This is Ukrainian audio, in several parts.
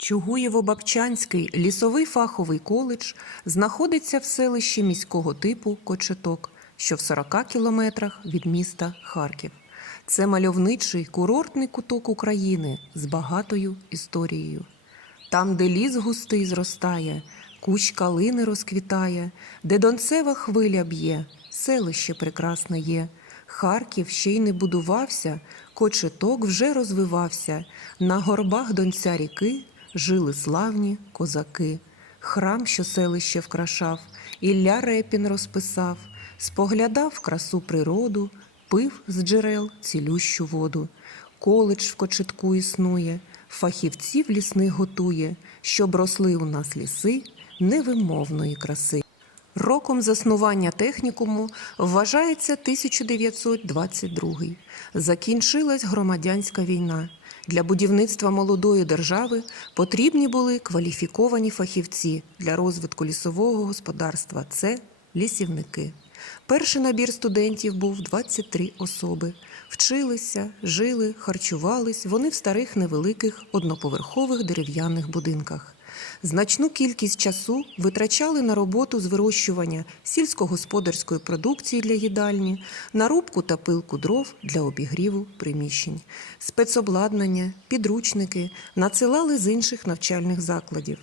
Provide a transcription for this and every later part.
Чугуєво-Бабчанський лісовий фаховий коледж знаходиться в селищі міського типу Кочеток, що в 40 кілометрах від міста Харків. Це мальовничий курортний куток України з багатою історією. Там, де ліс густий зростає, кущ калини розквітає, де донцева хвиля б'є, селище прекрасне є. Харків ще й не будувався, кочеток вже розвивався. На горбах донця ріки жили славні козаки. Храм, що селище вкрашав, Ілля Репін розписав, споглядав красу природу, пив з джерел цілющу воду. Коледж в кочетку існує, фахівців лісних готує, щоб росли у нас ліси невимовної краси. Роком заснування технікуму вважається 1922. Закінчилась громадянська війна. Для будівництва молодої держави потрібні були кваліфіковані фахівці для розвитку лісового господарства. Це лісівники. Перший набір студентів був 23 особи. Вчилися, жили, харчувались вони в старих невеликих одноповерхових дерев'яних будинках. Значну кількість часу витрачали на роботу з вирощування сільськогосподарської продукції для їдальні, на рубку та пилку дров для обігріву приміщень, спецобладнання, підручники надсилали з інших навчальних закладів.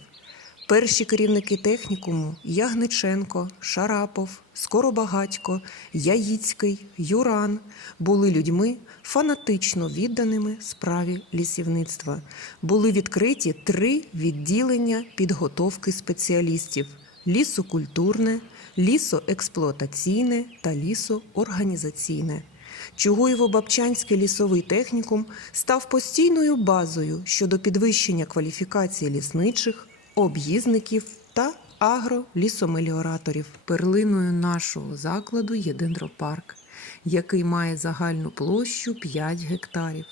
Перші керівники технікуму Ягниченко, Шарапов, Скоробагатько, Яїцький, Юран були людьми фанатично відданими справі лісівництва. Були відкриті три відділення підготовки спеціалістів: лісокультурне, лісоексплуатаційне та лісоорганізаційне. Чугуєво-Бабчанський лісовий технікум став постійною базою щодо підвищення кваліфікації лісничих, об'їзників та агролісомеліораторів. Перлиною нашого закладу є дендропарк, який має загальну площу 5 гектарів.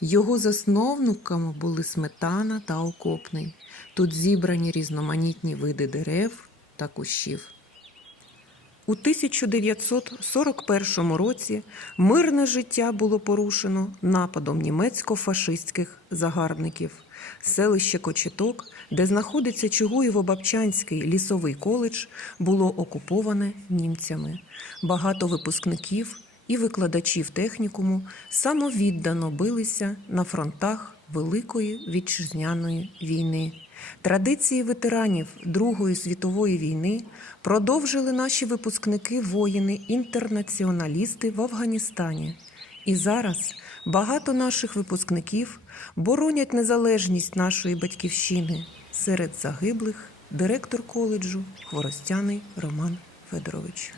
Його засновниками були сметана та окопний. Тут зібрані різноманітні види дерев та кущів. У 1941 році мирне життя було порушено нападом німецько-фашистських загарбників. Селище Кочеток, де знаходиться Чугуєво-Бабчанський лісовий коледж, було окуповане німцями. Багато випускників і викладачів технікуму самовіддано билися на фронтах Великої вітчизняної війни. Традиції ветеранів Другої світової війни продовжили наші випускники воїни-інтернаціоналісти в Афганістані. І зараз багато наших випускників боронять незалежність нашої батьківщини. Серед загиблих директор коледжу Хворостяний Роман Федорович.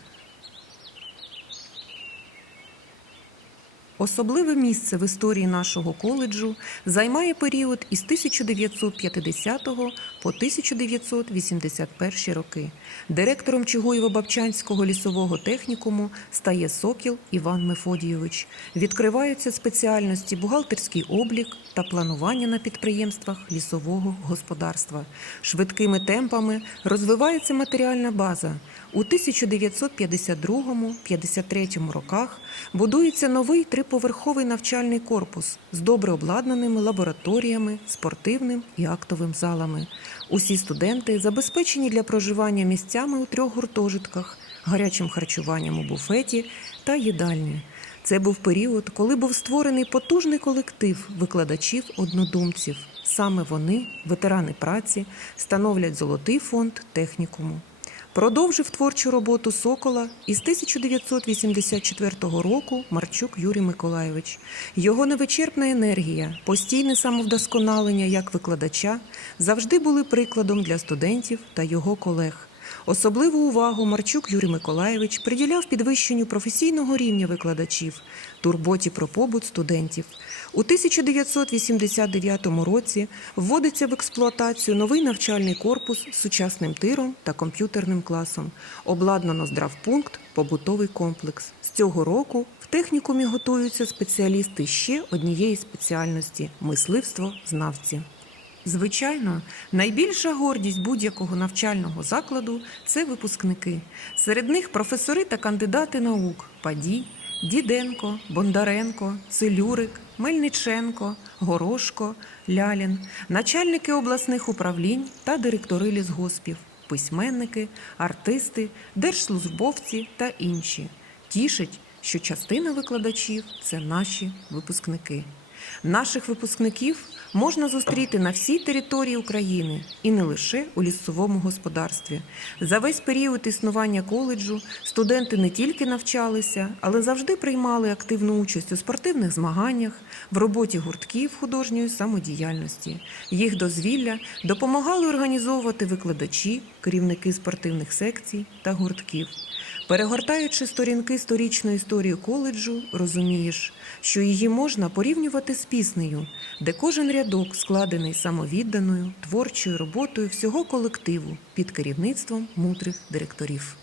Особливе місце в історії нашого коледжу займає період із 1950 по 1981 роки. Директором Чугуєво-Бабчанського лісового технікуму стає Сокіл Іван Мефодійович. Відкриваються спеціальності бухгалтерський облік та планування на підприємствах лісового господарства. Швидкими темпами розвивається матеріальна база. У 1952-53 роках будується новий триповерховий навчальний корпус з добре обладнаними лабораторіями, спортивним і актовим залами. Усі студенти забезпечені для проживання місцями у трьох гуртожитках, гарячим харчуванням у буфеті та їдальні. Це був період, коли був створений потужний колектив викладачів-однодумців. Саме вони, ветерани праці, становлять золотий фонд технікуму. Продовжив творчу роботу Сокола із 1984 року Марчук Юрій Миколайович. Його невичерпна енергія, постійне самовдосконалення як викладача завжди були прикладом для студентів та його колег. Особливу увагу Марчук Юрій Миколайович приділяв підвищенню професійного рівня викладачів, турботі про побут студентів. У 1989 році вводиться в експлуатацію новий навчальний корпус з сучасним тиром та комп'ютерним класом. Обладнано здравпункт, побутовий комплекс. З цього року в технікумі готуються спеціалісти ще однієї спеціальності мисливство знавці. Звичайно, найбільша гордість будь-якого навчального закладу це випускники. Серед них професори та кандидати наук Падій, Діденко, Бондаренко, Целюрик, Мельниченко, Горошко, Лялін, начальники обласних управлінь та директори лісгоспів, письменники, артисти, держслужбовці та інші. Тішить, що частина викладачів це наші випускники. Наших випускників можна зустріти на всій території України і не лише у лісовому господарстві. За весь період існування коледжу студенти не тільки навчалися, але завжди приймали активну участь у спортивних змаганнях, в роботі гуртків художньої самодіяльності. Їх дозвілля допомагали організовувати викладачі, керівники спортивних секцій та гуртків. Перегортаючи сторінки сторічної історії коледжу, розумієш, що її можна порівнювати з піснею, де кожен рядок складений самовідданою творчою роботою всього колективу під керівництвом мудрих директорів.